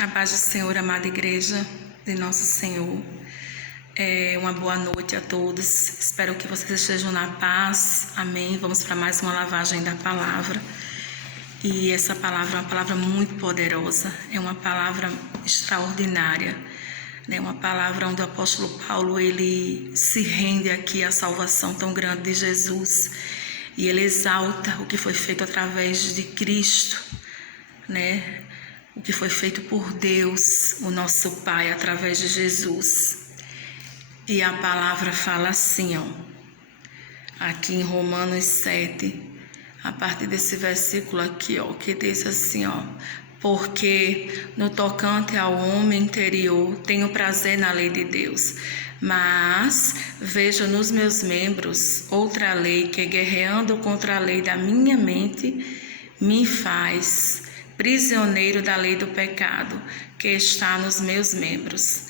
A paz do Senhor, amada igreja de nosso Senhor. Uma boa noite a todos. Espero que vocês estejam na paz. Amém. Vamos para mais uma lavagem da palavra. E essa palavra é uma palavra muito poderosa. É uma palavra extraordinária. É uma palavra onde o apóstolo Paulo ele se rende aqui à salvação tão grande de Jesus. E ele exalta o que foi feito através de Cristo, né? O que foi feito por Deus, o nosso Pai, através de Jesus. E a palavra fala assim, aqui em Romanos 7, a partir desse versículo aqui, que diz assim, porque no tocante ao homem interior tenho prazer na lei de Deus, mas vejo nos meus membros outra lei que, guerreando contra a lei da minha mente, me faz prisioneiro da lei do pecado que está nos meus membros.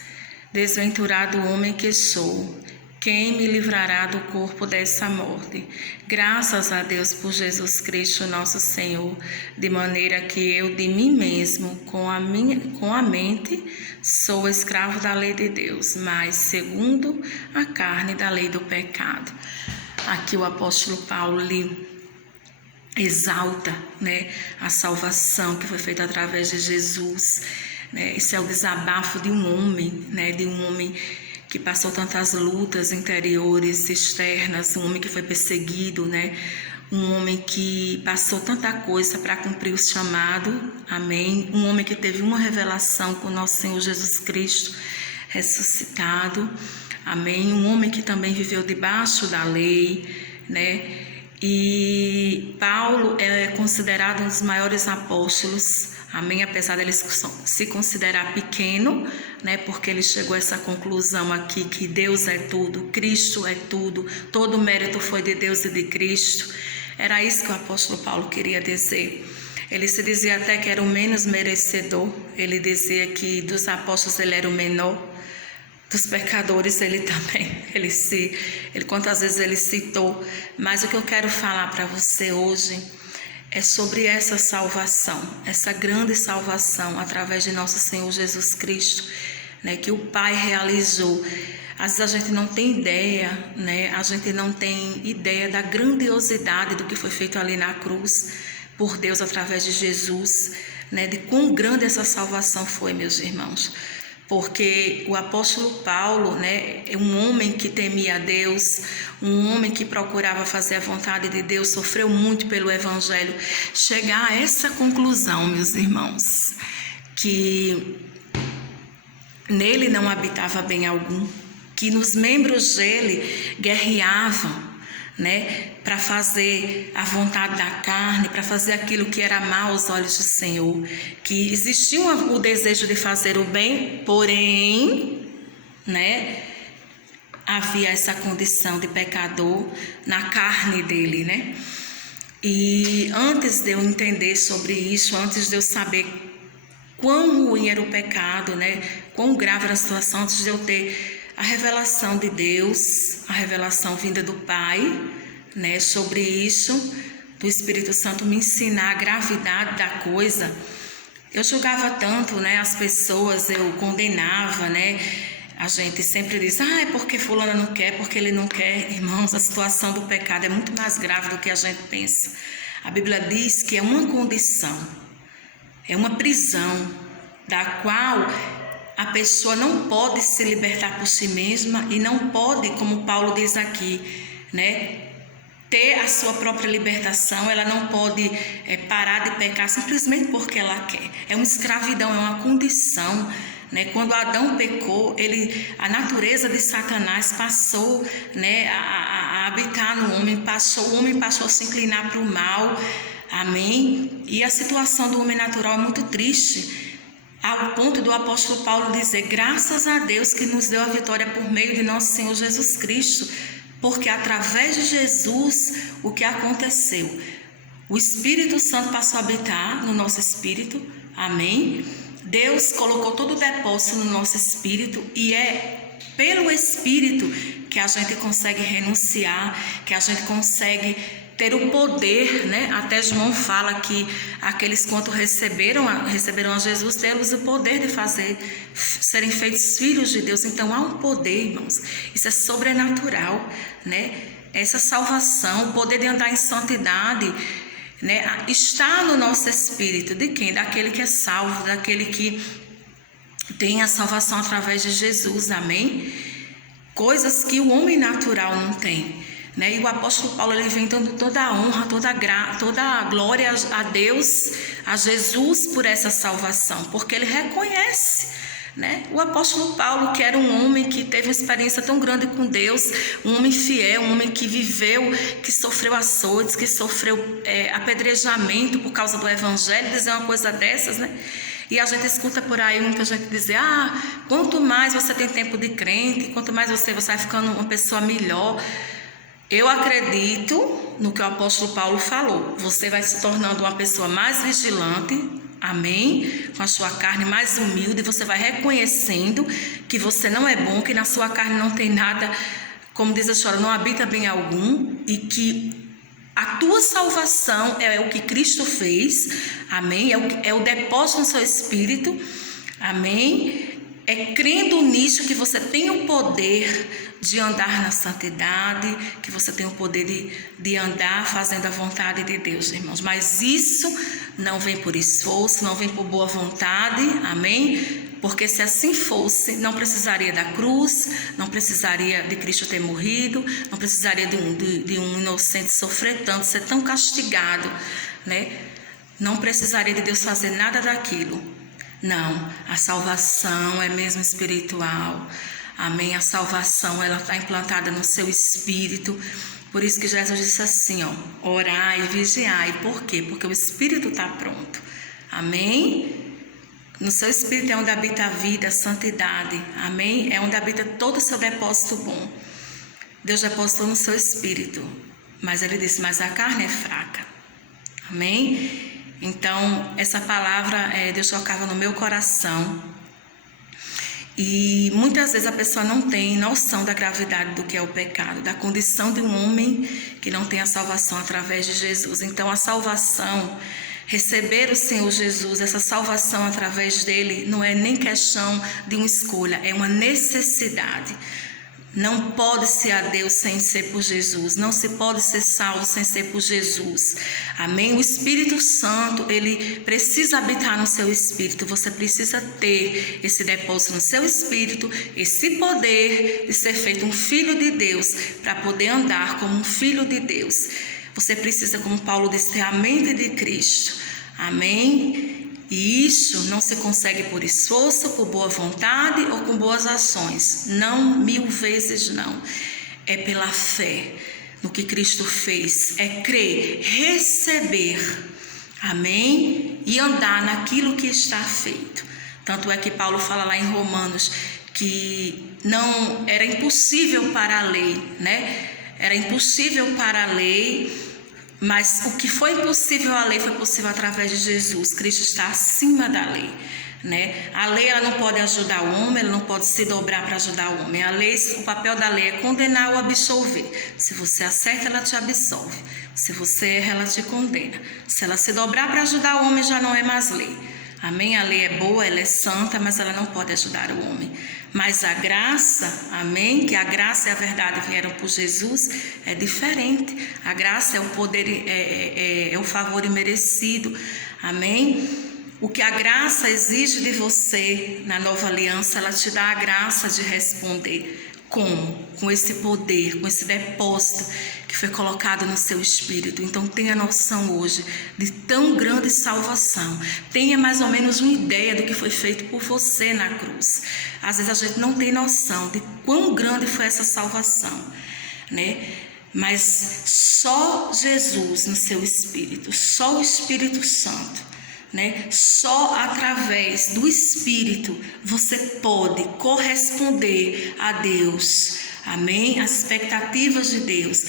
Desventurado homem que sou, quem me livrará do corpo dessa morte? Graças a Deus por Jesus Cristo nosso Senhor, de maneira que eu de mim mesmo, com a mente, sou escravo da lei de Deus, mas segundo a carne da lei do pecado. Aqui o apóstolo Paulo exalta, a salvação que foi feita através de Jesus. Esse é o desabafo de um homem, de um homem que passou tantas lutas interiores, externas, um homem que foi perseguido, um homem que passou tanta coisa para cumprir o chamado, amém? Um homem que teve uma revelação com o nosso Senhor Jesus Cristo ressuscitado, amém? Um homem que também viveu debaixo da lei, E Paulo é considerado um dos maiores apóstolos, amém? Apesar dele se considerar pequeno, porque ele chegou a essa conclusão aqui, que Deus é tudo, Cristo é tudo, todo o mérito foi de Deus e de Cristo. Era isso que o apóstolo Paulo queria dizer. Ele se dizia até que era o menos merecedor, ele dizia que dos apóstolos ele era o menor. Dos pecadores ele também, quantas vezes ele citou, mas o que eu quero falar para você hoje é sobre essa salvação, essa grande salvação através de nosso Senhor Jesus Cristo, que o Pai realizou. Às vezes a gente não tem ideia, a gente não tem ideia da grandiosidade do que foi feito ali na cruz por Deus através de Jesus, de quão grande essa salvação foi, meus irmãos. Porque o apóstolo Paulo, é um homem que temia a Deus, um homem que procurava fazer a vontade de Deus, sofreu muito pelo Evangelho. Chegar a essa conclusão, meus irmãos, que nele não habitava bem algum, que nos membros dele guerreavam, para fazer a vontade da carne, para fazer aquilo que era mal aos olhos do Senhor, que existia o desejo de fazer o bem, porém, havia essa condição de pecador na carne dele, E antes de eu entender sobre isso, antes de eu saber quão ruim era o pecado, quão grave era a situação, antes de eu ter a revelação de Deus, a revelação vinda do Pai, sobre isso, do Espírito Santo me ensinar a gravidade da coisa, eu julgava tanto, as pessoas, eu condenava, a gente sempre diz, é porque fulano não quer, porque ele não quer. Irmãos, a situação do pecado é muito mais grave do que a gente pensa. A Bíblia diz que é uma condição, é uma prisão, da qual a pessoa não pode se libertar por si mesma e não pode, como Paulo diz aqui, ter a sua própria libertação. Ela não pode parar de pecar simplesmente porque ela quer. É uma escravidão, é uma condição. Quando Adão pecou, a natureza de Satanás passou a habitar no homem, o homem passou a se inclinar para o mal, amém? E a situação do homem natural é muito triste, ao ponto do apóstolo Paulo dizer, graças a Deus que nos deu a vitória por meio de nosso Senhor Jesus Cristo, porque através de Jesus, o que aconteceu? O Espírito Santo passou a habitar no nosso espírito, amém? Deus colocou todo o depósito no nosso espírito e é pelo Espírito que a gente consegue renunciar, que a gente consegue ter o poder, né? Até João fala que aqueles quanto receberam a Jesus, temos o poder de serem feitos filhos de Deus. Então há um poder, irmãos, isso é sobrenatural, né? Essa salvação, o poder de andar em santidade, né? Está no nosso espírito. De quem? Daquele que é salvo, daquele que tem a salvação através de Jesus, amém? Coisas que o homem natural não tem, né? E o apóstolo Paulo, ele vem dando toda a honra, toda a glória a Deus, a Jesus, por essa salvação, porque ele reconhece, né? O apóstolo Paulo, que era um homem que teve uma experiência tão grande com Deus, um homem fiel, um homem que viveu, que sofreu açoites, que sofreu apedrejamento por causa do evangelho, dizer uma coisa dessas, né? E a gente escuta por aí muita gente dizer, quanto mais você tem tempo de crente, quanto mais você vai ficando uma pessoa melhor. Eu acredito no que o apóstolo Paulo falou. Você vai se tornando uma pessoa mais vigilante, amém? Com a sua carne mais humilde, você vai reconhecendo que você não é bom, que na sua carne não tem nada, como diz a história, não habita bem algum, e que a tua salvação é o que Cristo fez, amém? É o depósito no seu espírito, amém? É crendo nisso que você tem o poder de andar na santidade, que você tem o poder de andar fazendo a vontade de Deus, irmãos. Mas isso não vem por esforço, não vem por boa vontade, amém? Porque se assim fosse, não precisaria da cruz, não precisaria de Cristo ter morrido, não precisaria de um inocente sofrer tanto, ser tão castigado, né? Não precisaria de Deus fazer nada daquilo. Não, a salvação é mesmo espiritual, amém? A salvação, ela está implantada no seu espírito. Por isso que Jesus disse assim, orai e vigiai. Por quê? Porque o espírito está pronto, amém? No seu espírito é onde habita a vida, a santidade, amém? É onde habita todo o seu depósito bom. Deus depositou no seu espírito, mas ele disse, mas a carne é fraca, amém? Então, essa palavra Deus tocava no meu coração. E muitas vezes a pessoa não tem noção da gravidade do que é o pecado, da condição de um homem que não tem a salvação através de Jesus. Então, a salvação, receber o Senhor Jesus, essa salvação através dele, não é nem questão de uma escolha, é uma necessidade. Não pode ser a Deus sem ser por Jesus, não se pode ser salvo sem ser por Jesus, amém? O Espírito Santo, ele precisa habitar no seu espírito, você precisa ter esse depósito no seu espírito, esse poder de ser feito um filho de Deus, para poder andar como um filho de Deus. Você precisa, como Paulo disse, ter a mente de Cristo, amém? E isso não se consegue por esforço, por boa vontade ou com boas ações. Não, 1000 vezes não. É pela fé no que Cristo fez. É crer, receber, amém? E andar naquilo que está feito. Tanto é que Paulo fala lá em Romanos que não era impossível para a lei, né? Era impossível para a lei, mas o que foi impossível à lei foi possível através de Jesus. Cristo está acima da lei, né? A lei, ela não pode ajudar o homem, ela não pode se dobrar para ajudar o homem. A lei, o papel da lei é condenar ou absolver. Se você acerta, ela te absolve. Se você erra, ela te condena. Se ela se dobrar para ajudar o homem, já não é mais lei. Amém? A lei é boa, ela é santa, mas ela não pode ajudar o homem. Mas a graça, amém? Que a graça e a verdade vieram por Jesus, é diferente. A graça é o poder, é o favor imerecido, amém? O que a graça exige de você na nova aliança, ela te dá a graça de responder. Como? Com esse poder, com esse depósito que foi colocado no seu espírito. Então tenha noção hoje de tão grande salvação. Tenha mais ou menos uma ideia do que foi feito por você na cruz. Às vezes a gente não tem noção de quão grande foi essa salvação, né? Mas só Jesus no seu espírito, só o Espírito Santo, né? Só através do Espírito você pode corresponder a Deus, amém? As expectativas de Deus.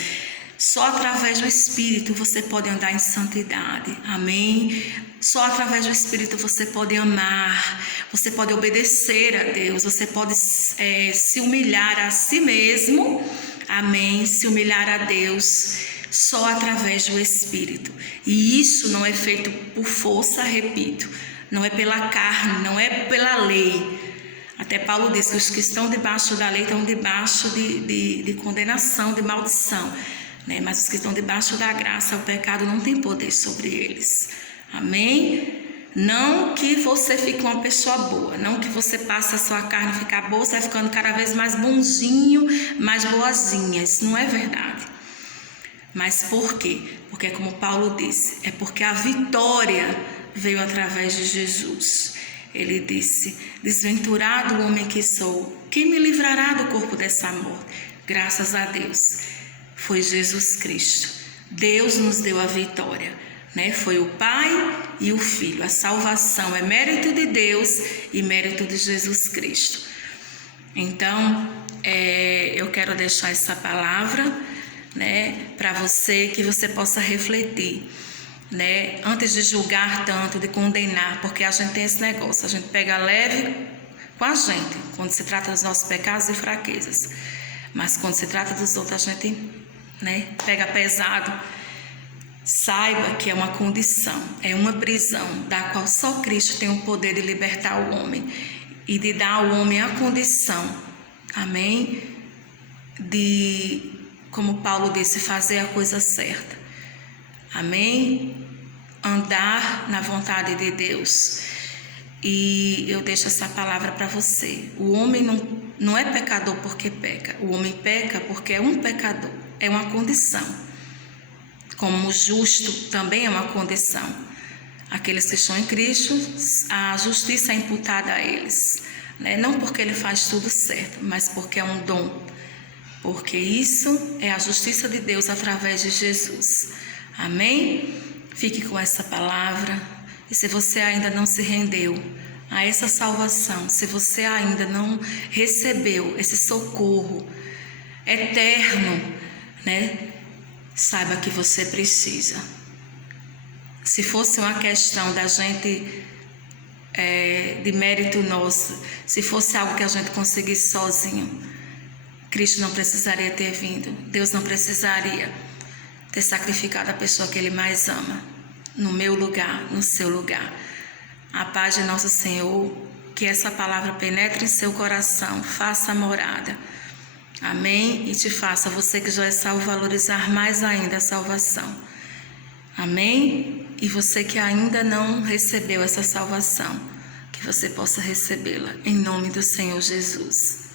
Só através do Espírito você pode andar em santidade, amém? Só através do Espírito você pode amar, você pode obedecer a Deus, você pode se humilhar a si mesmo, amém? Se humilhar a Deus, só através do Espírito. E isso não é feito por força, repito, não é pela carne, não é pela lei. Até Paulo diz que os que estão debaixo da lei estão debaixo de condenação, de maldição, né? Mas os que estão debaixo da graça, o pecado não tem poder sobre eles. Amém? Não que você fique uma pessoa boa, não que você passe a sua carne ficar boa, você vai ficando cada vez mais bonzinho, mais boazinha. Isso não é verdade. Mas por quê? Porque, como Paulo disse, é porque a vitória veio através de Jesus. Ele disse: desventurado o homem que sou, quem me livrará do corpo dessa morte? Graças a Deus, foi Jesus Cristo. Deus nos deu a vitória, né? Foi o Pai e o Filho. A salvação é mérito de Deus e mérito de Jesus Cristo. Então, eu quero deixar essa palavra, né, para você, que você possa refletir, né, antes de julgar tanto, de condenar, porque a gente tem esse negócio, a gente pega leve com a gente, quando se trata dos nossos pecados e fraquezas, mas quando se trata dos outros, a gente, né, pega pesado. Saiba que é uma condição, é uma prisão, da qual só Cristo tem o poder de libertar o homem e de dar ao homem a condição, amém, de, como Paulo disse, fazer a coisa certa. Amém? Andar na vontade de Deus. E eu deixo essa palavra para você. O homem não é pecador porque peca. O homem peca porque é um pecador. É uma condição. Como o justo também é uma condição. Aqueles que estão em Cristo, a justiça é imputada a eles, né? Não porque ele faz tudo certo, mas porque é um dom. Porque isso é a justiça de Deus através de Jesus. Amém? Fique com essa palavra. E se você ainda não se rendeu a essa salvação, se você ainda não recebeu esse socorro eterno, né? Saiba que você precisa. Se fosse uma questão da gente, de mérito nosso, se fosse algo que a gente conseguisse sozinho, Cristo não precisaria ter vindo. Deus não precisaria ter sacrificado a pessoa que Ele mais ama, no meu lugar, no seu lugar. A paz de nosso Senhor, que essa palavra penetre em seu coração, faça morada. Amém? E te faça, você que já é salvo, valorizar mais ainda a salvação. Amém? E você que ainda não recebeu essa salvação, que você possa recebê-la, em nome do Senhor Jesus.